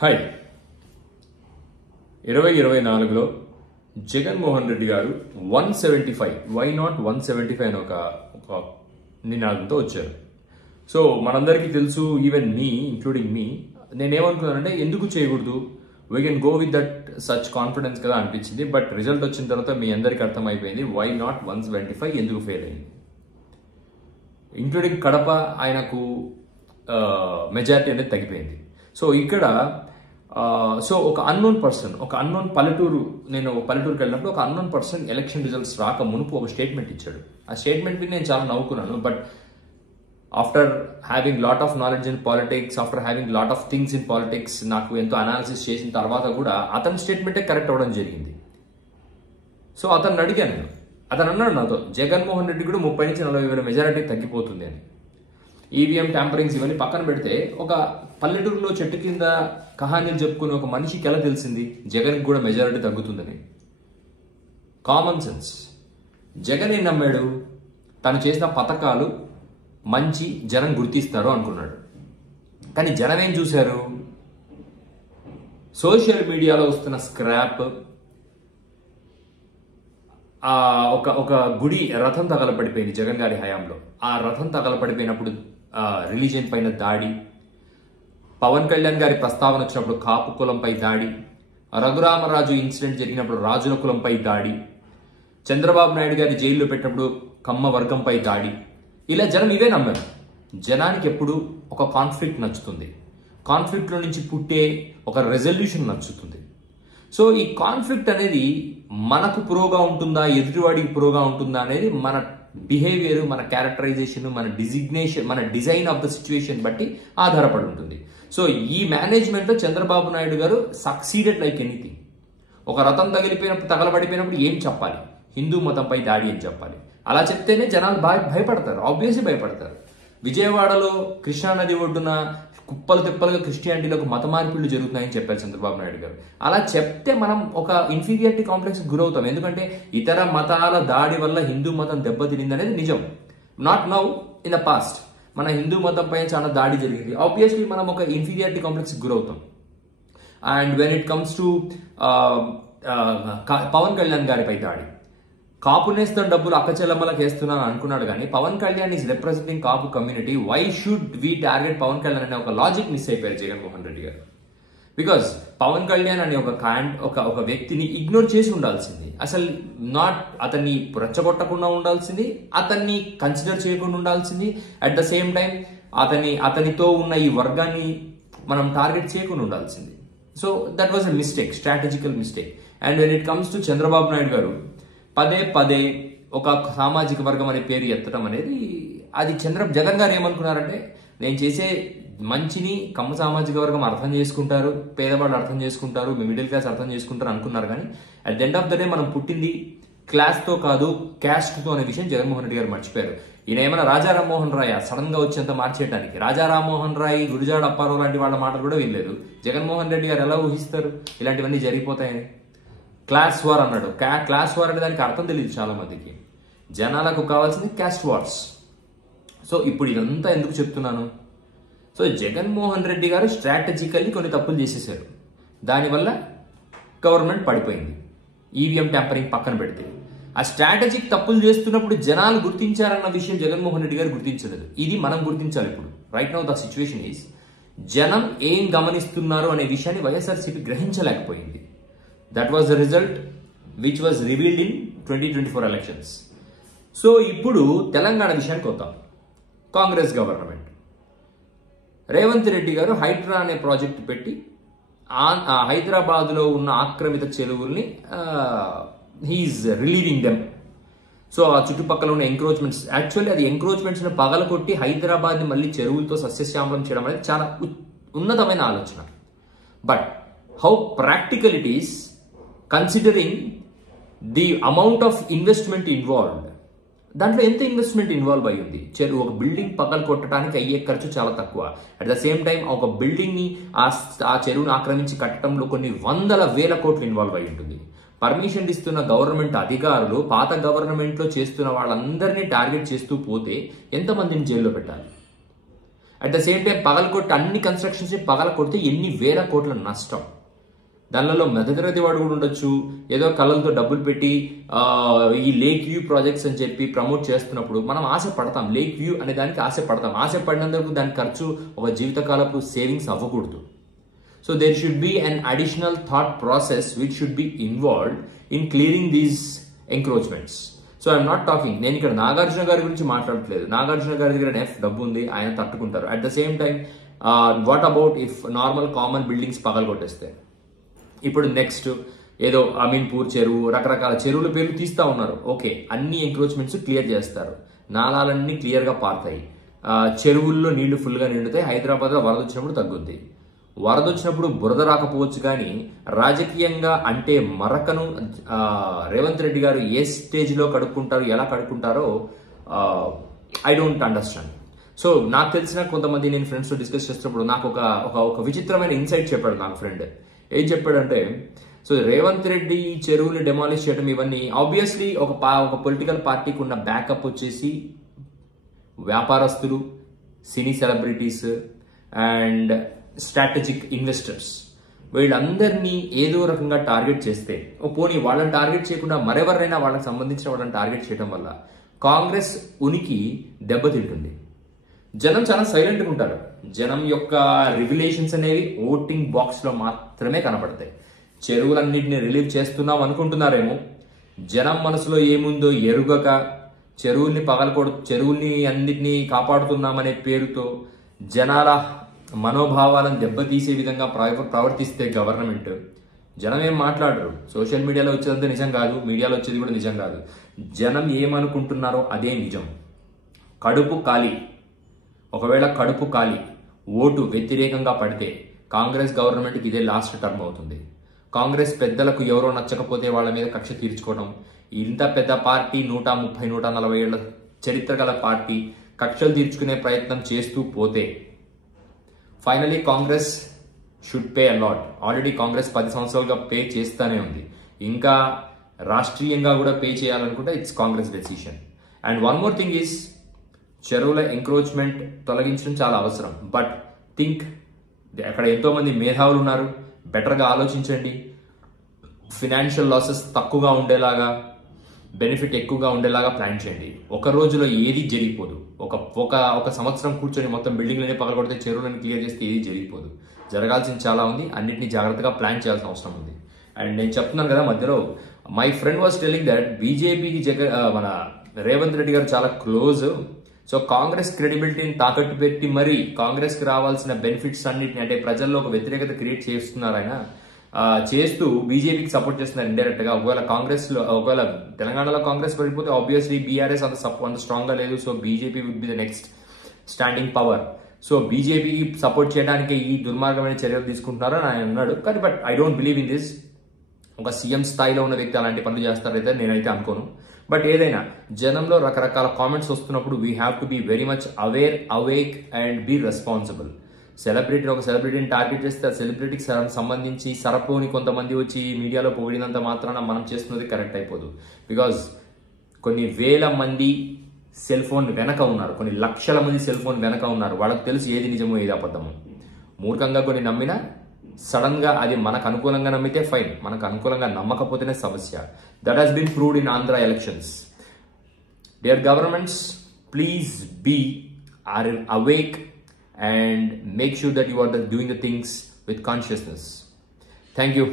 Hi 2024లో Jaganmohan Reddy గారు 175 why not 175 అని ఒక నినాదంతో వచ్చారు. సో మనందరికీ తెలుసు, ఈవెన్ మీ ఇంక్లూడింగ్ మీ, నేనేమనుకున్నానంటే ఎందుకు చేయకూడదు, we can go with that such confidence కదా అనిపించింది. బట్ రిజల్ట్ వచ్చిన తర్వాత మీ అందరికీ అర్థమైపోయింది వై నాట్ 175 ఎందుకు ఫెయిల్ అయింది. ఇంక్లూడింగ్ కడప ఆయనకు మెజారిటీ అనేది తగ్గిపోయింది. సో ఇక్కడ ఒక అన్నోన్ పర్సన్, ఒక అన్నోన్ పల్లెటూరు, నేను పల్లెటూరుకి వెళ్ళినప్పుడు ఒక అన్నోన్ పర్సన్ ఎలక్షన్ రిజల్ట్స్ రాక మునుపు ఒక స్టేట్మెంట్ ఇచ్చాడు. ఆ స్టేట్మెంట్ నేను చాలా నవ్వుకున్నాను. But after having lot of knowledge in politics, after having lot of things in politics, నాకు ఎంతో అనాలిసిస్ చేసిన తర్వాత కూడా అతని స్టేట్మెంటే కరెక్ట్ అవ్వడం జరిగింది. సో అతన్ని అడిగాను నేను, అతను అన్నాడు నాతో, జగన్మోహన్ రెడ్డి కూడా 30 నుంచి 40 వేల మెజారిటీ తగ్గిపోతుంది అని. ఈవీఎం ట్యాంపరింగ్స్ ఇవన్నీ పక్కన పెడితే, ఒక పల్లెటూరులో చెట్టు కింద కహానీలు చెప్పుకుని ఒక మనిషికి ఎలా తెలిసింది జగన్కి కూడా మెజారిటీ తగ్గుతుందని? Common sense. జగన్ ఏం నమ్మాడు, తను చేసిన పథకాలు మంచి, జనం గుర్తిస్తారు అనుకున్నాడు. కానీ జనం ఏం చూశారు, సోషల్ మీడియాలో వస్తున్న స్క్రాప్, ఒక గుడి రథం తగలపడిపోయింది జగన్ గారి హయాంలో. ఆ రథం తగలపడిపోయినప్పుడు రిలీజియన్ పైన దాడి, పవన్ కళ్యాణ్ గారి ప్రస్తావన వచ్చినప్పుడు కాపు కులంపై దాడి, రఘురామరాజు ఇన్సిడెంట్ జరిగినప్పుడు రాజుల కులంపై దాడి, చంద్రబాబు నాయుడు గారి జైల్లో పెట్టినప్పుడు కమ్మ వర్గంపై దాడి. ఇలా జనం ఇవే నమ్మారు. జనానికి ఎప్పుడు ఒక కాన్ఫ్లిక్ట్ నచ్చుతుంది, కాన్ఫ్లిక్ట్లో నుంచి పుట్టే ఒక రెజల్యూషన్ నచ్చుతుంది. సో ఈ కాన్ఫ్లిక్ట్ అనేది మనకు ప్రోగా ఉంటుందా, ఎదుటివాడికి ప్రోగా ఉంటుందా అనేది మన బిహేవియర్, మన క్యారెక్టరైజేషన్, మన డిజిగ్నేషన్, మన డిజైన్ ఆఫ్ ద సిచ్యువేషన్ బట్టి ఆధారపడి ఉంటుంది. సో ఈ మేనేజ్మెంట్లో చంద్రబాబు నాయుడు గారు సక్సీడెడ్ లైక్ ఎనీథింగ్. ఒక రథం తగలబడిపోయినప్పుడు ఏం చెప్పాలి, హిందూ మతంపై దాడి అని చెప్పాలి. అలా చెప్తేనే జనాలు భయపడతారు, ఆబ్వియస్లీ భయపడతారు. విజయవాడలో కృష్ణానది ఒడ్డున కుప్పలు తిప్పలుగా క్రిస్టియానిటీలకు మత మార్పిళ్లు జరుగుతున్నాయని చెప్పారు చంద్రబాబు నాయుడు గారు. అలా చెప్తే మనం ఒక ఇన్ఫీరియారిటీ కాంప్లెక్స్ గురవుతాం. ఎందుకంటే ఇతర మతాల దాడి వల్ల హిందూ మతం దెబ్బతినింది అనేది నిజం. Not now, in the past మన హిందూ మతం పైన చాలా దాడి జరిగింది. ఆబ్వియస్లీ మనం ఒక ఇన్ఫీరియారిటీ కాంప్లెక్స్ గురవుతాం. And when it comes to Pawan Kalyan గారిపై దాడి, కాపు నేస్తం డబ్బులు అక్కచెల్లమ్మలకు వేస్తున్నాను అనుకున్నాడు. కానీ Pawan Kalyan is representing Kapu community, why should we target Pawan Kalyan అనే ఒక లాజిక్ మిస్ అయిపోయారు జగన్మోహన్ రెడ్డి గారు. బికాస్ పవన్ కళ్యాణ్ అనే ఒక వ్యక్తిని ఇగ్నోర్ చేసి ఉండాల్సింది, అసలు అతన్ని రెచ్చగొట్టకుండా ఉండాల్సింది, అతన్ని కన్సిడర్ చేయకుండా ఉండాల్సింది. అట్ ద సేమ్ టైం అతనితో ఉన్న ఈ వర్గాన్ని మనం టార్గెట్ చేయకుండా ఉండాల్సింది. So that was a mistake, strategical mistake. And when it comes to Chandrababu Naidu గారు పదే ఒక సామాజిక వర్గం అనే పేరు ఎత్తడం అనేది, అది జగన్ గారు ఏమనుకున్నారంటే, నేను చేసే మంచిని కమ్మ సామాజిక వర్గం అర్థం చేసుకుంటారు, పేదవాళ్ళు అర్థం చేసుకుంటారు, మిడిల్ క్లాస్ అర్థం చేసుకుంటారు అనుకున్నారు. కానీ at the end of the day మనం పుట్టింది క్లాస్తో కాదు, క్యాస్ట్తో అనే విషయం జగన్మోహన్ రెడ్డి గారు మర్చిపోయారు. ఈయన ఏమైనా రాజా రామ్మోహన్ రాయ్ సడన్ గా వచ్చేంత మార్చేయడానికి? రాజా రామ్మోహన్ రాయ్, గురుజాడ అప్పారావు లాంటి వాళ్ళ మాటలు కూడా వినలేదు. జగన్మోహన్ రెడ్డి గారు ఎలా ఊహిస్తారు ఇలాంటివన్నీ జరిగిపోతాయని? క్లాస్ వార్ అన్నాడు. క్లాస్ వార్ అంటే దానికి అర్థం తెలియదు చాలా మందికి. జనాలకు కావాల్సింది క్యాస్ట్ వార్స్. సో ఇప్పుడు ఇదంతా ఎందుకు చెప్తున్నాను? సో జగన్మోహన్ రెడ్డి గారు స్ట్రాటజికల్లీ కొన్ని తప్పులు చేసేసారు, దానివల్ల గవర్నమెంట్ పడిపోయింది. ఈవీఎం ట్యాంపరింగ్ పక్కన పెడితే, ఆ స్ట్రాటజిక్ తప్పులు చేస్తున్నప్పుడు జనాలు గుర్తించారన్న విషయం జగన్మోహన్ రెడ్డి గారు గుర్తించలేదు. ఇది మనం గుర్తించాలి. ఇప్పుడు right now the situation is, జనం ఏం గమనిస్తున్నారు అనే విషయాన్ని YSRCP గ్రహించలేకపోయింది. That was the result which was revealed in 2024 elections. So ఇప్పుడు తెలంగాణ విషయానికి వద్దాం. కాంగ్రెస్ గవర్నమెంట్, రేవంత్ రెడ్డి గారు హైడ్రా అనే ప్రాజెక్టు పెట్టి హైదరాబాద్లో ఉన్న ఆక్రమిత చెరువుల్ని హీఈస్ రిలీవింగ్ దెమ్. సో ఆ చుట్టుపక్కల ఉన్న ఎంక్రోచ్మెంట్స్, యాక్చువల్లీ అది ఎంక్రోచ్మెంట్స్ని పగలకొట్టి హైదరాబాద్ని మళ్ళీ చెరువులతో సస్యశ్యామలం చేయడం అనేది చాలా ఉన్నతమైన ఆలోచన. But how practical it is considering the amount of investment involved. దాంట్లో ఎంత ఇన్వెస్ట్మెంట్ ఇన్వాల్వ్ అయి ఉంది? ఒక బిల్డింగ్ పగలు కొట్టడానికి అయ్యే ఖర్చు చాలా తక్కువ. అట్ ద సేమ్ టైం ఒక బిల్డింగ్ ని ఆ చెరువును ఆక్రమించి కట్టడంలో కొన్ని 100,000 కోట్లు ఇన్వాల్వ్ అయి ఉంటుంది. పర్మిషన్ ఇస్తున్న గవర్నమెంట్ అధికారులు పాత గవర్నమెంట్ లో చేస్తున్న వాళ్ళందరినీ టార్గెట్ చేస్తూ పోతే ఎంతమందిని జైల్లో పెట్టాలి? అట్ ద సేమ్ టైం పగలకొట్టి అన్ని కన్స్ట్రక్షన్స్ పగలకొడితే ఎన్ని వేల కోట్ల నష్టం. దానిలో మధ్యతరగతి వాడు కూడా ఉండొచ్చు. ఏదో కళ్ళతో డబ్బులు పెట్టి ఈ లేక్ వ్యూ ప్రాజెక్ట్స్ అని చెప్పి ప్రమోట్ చేస్తున్నప్పుడు మనం ఆశపడతాం. లేక్ వ్యూ అనే దానికి ఆశపడతాం. ఆశపడినందుకు దాని ఖర్చు ఒక జీవితకాలపు సేవింగ్స్ అవ్వకూడదు. So there should be an additional thought process which should be involved in clearing these encroachments. So I'm not talking, నేను ఇక్కడ నాగార్జున గారి గురించి మాట్లాడట్లేదు. నాగార్జున గారి దగ్గర డబ్బు ఉంది, ఆయన తట్టుకుంటారు. At the same time what about if normal common buildings పగలగొట్టేస్తే? ఇప్పుడు నెక్స్ట్ ఏదో అమీన్పూర్ చెరువు, రకరకాల చెరువుల పేర్లు తీస్తా ఉన్నారు. ఓకే, అన్ని ఎంక్రోచ్మెంట్స్ క్లియర్ చేస్తారు, నాలాలన్నీ క్లియర్ గా పారుతాయి, చెరువుల్లో నీళ్లు ఫుల్ గా నిండుతాయి. హైదరాబాద్ లో వరద వచ్చినప్పుడు తగ్గుద్ది. వరద వచ్చినప్పుడు బురద రాకపోవచ్చు, కానీ రాజకీయంగా అంటే మరకను రేవంత్ రెడ్డి గారు ఏ స్టేజ్ లో కడుక్కుంటారు, ఎలా కడుక్కుంటారో ఐ డోంట్ అండర్స్టాండ్. సో నాకు తెలిసిన కొంతమంది నేను ఫ్రెండ్స్ తో డిస్కస్ చేస్తున్నప్పుడు నాకు ఒక విచిత్రమైన ఇన్సైట్ చెప్పాడు నాకు ఫ్రెండ్. ఏం చెప్పాడంటే, సో రేవంత్ రెడ్డి ఈ చెరువుని డెమాలిష్ చేయడం ఇవన్నీ ఆబ్వియస్లీ ఒక పొలిటికల్ పార్టీకి ఉన్న బ్యాకప్ వచ్చేసి వ్యాపారస్తులు, సినీ సెలబ్రిటీస్ అండ్ స్ట్రాటజిక్ ఇన్వెస్టర్స్, వీళ్ళందరినీ ఏదో రకంగా టార్గెట్ చేస్తే, పోనీ వాళ్ళని టార్గెట్ చేయకుండా మరెవరైనా వాళ్ళకి సంబంధించిన వాళ్ళని టార్గెట్ చేయడం వల్ల కాంగ్రెస్ ఉనికి దెబ్బతింటుంది. జనం చాలా సైలెంట్గా ఉంటారు. జనం యొక్క రివిలేషన్స్ అనేవి ఓటింగ్ బాక్స్ లో మాత్రమే కనపడతాయి. చెరువులన్నింటినీ రిలీవ్ చేస్తున్నాం అనుకుంటున్నారేమో, జనం మనసులో ఏముందో ఎరుగక చెరువుల్ని అన్నిటినీ కాపాడుతున్నామనే పేరుతో జనాల మనోభావాలను దెబ్బతీసే విధంగా ప్రవర్తిస్తే గవర్నమెంట్, జనం ఏం మాట్లాడరు. సోషల్ మీడియాలో వచ్చేదంతా నిజం కాదు, మీడియాలో వచ్చేది కూడా నిజం కాదు. జనం ఏమనుకుంటున్నారో అదే నిజం. కడుపు ఖాళీ, ఒకవేళ కడుపు ఖాళీ ఓటు వ్యతిరేకంగా పడితే కాంగ్రెస్ గవర్నమెంట్కి ఇదే లాస్ట్ టర్మ్ అవుతుంది. కాంగ్రెస్ పెద్దలకు ఎవరో నచ్చకపోతే వాళ్ళ మీద కక్ష తీర్చుకోవడం, ఇంత పెద్ద పార్టీ 130-140 ఏళ్ల చరిత్ర గల పార్టీ కక్షలు తీర్చుకునే ప్రయత్నం చేస్తూ పోతే finally Congress should pay a lot. Already Congress 10 సంవత్సరాలుగా పే చేస్తానే ఉంది. ఇంకా రాష్ట్రీయంగా కూడా పే చేయాలనుకుంటే it's Congress decision. And one more thing is, చెరువుల ఎంక్రోచ్మెంట్ తొలగించడం చాలా అవసరం. బట్ థింక్, అక్కడ ఎంతో మంది మేధావులు ఉన్నారు, బెటర్గా ఆలోచించండి. ఫినాన్షియల్ లాసెస్ తక్కువగా ఉండేలాగా, బెనిఫిట్ ఎక్కువగా ఉండేలాగా ప్లాన్ చేయండి. ఒక రోజులో ఏది జరిగిపోదు. ఒక సంవత్సరం కూర్చొని మొత్తం బిల్డింగ్లనే పగలగొడితే, చెరువులను క్లియర్ చేస్తే ఏది జరిగిపోదు. జరగాల్సింది చాలా ఉంది. అన్నింటినీ జాగ్రత్తగా ప్లాన్ చేయాల్సిన అవసరం ఉంది. అండ్ నేను చెప్తున్నాను కదా మధ్యలో, my friend was telling that బీజేపీకి మన రేవంత్ రెడ్డి గారు చాలా క్లోజ్. సో కాంగ్రెస్ క్రెడిబిలిటీని తాకట్టు పెట్టి మరి కాంగ్రెస్ కి రావాల్సిన బెనిఫిట్స్ అన్నిటిని, అంటే ప్రజల్లో ఒక వ్యతిరేకత క్రియేట్ చేస్తున్నారు ఆయన, చేస్తూ బీజేపీకి సపోర్ట్ చేస్తున్నారు ఇండైరెక్ట్ గా. ఒకవేళ తెలంగాణలో కాంగ్రెస్ పడిపోతే ఆబ్వియస్లీ బీఆర్ఎస్ అంత స్ట్రాంగ్ గా లేదు. So BJP would be the next standing power. So బీజేపీకి సపోర్ట్ చేయడానికి ఈ దుర్మార్గమైన చర్యలు తీసుకుంటున్నారని ఆయన అన్నాడు. కానీ but I don't believe in this. ఒక సీఎం స్థాయిలో ఉన్న వ్యక్తి అలాంటి పనులు చేస్తారైతే నేనైతే అనుకోను. బట్ ఏదైనా జనంలో రకరకాల కామెంట్స్ వస్తున్నప్పుడు we have to be very much aware, awake and be responsible. ఒక సెలబ్రిటీని టార్గెట్ చేస్తే ఆ సెలబ్రిటీకి సంబంధించి సరపోని కొంతమంది వచ్చి మీడియాలో పొగిడినంత మాత్రాన మనం చేస్తున్నది కరెక్ట్ అయిపోదు. బికాజ్ కొన్ని వేల మంది సెల్ ఫోన్ వెనక ఉన్నారు, కొన్ని లక్షల మంది సెల్ ఫోన్ వెనక ఉన్నారు. వాళ్ళకి తెలుసు ఏది నిజమో ఏది అబద్ధమో. మూర్ఖంగా కొన్ని నమ్మినా సడన్ గా అది మనకు అనుకూలంగా నమ్మితే ఫైన్, మనకు అనుకూలంగా నమ్మకపోతేనే సమస్య. That has been proved in Andhra elections. Dear governments, please be awake and make sure that you are doing the things with consciousness. Thank you.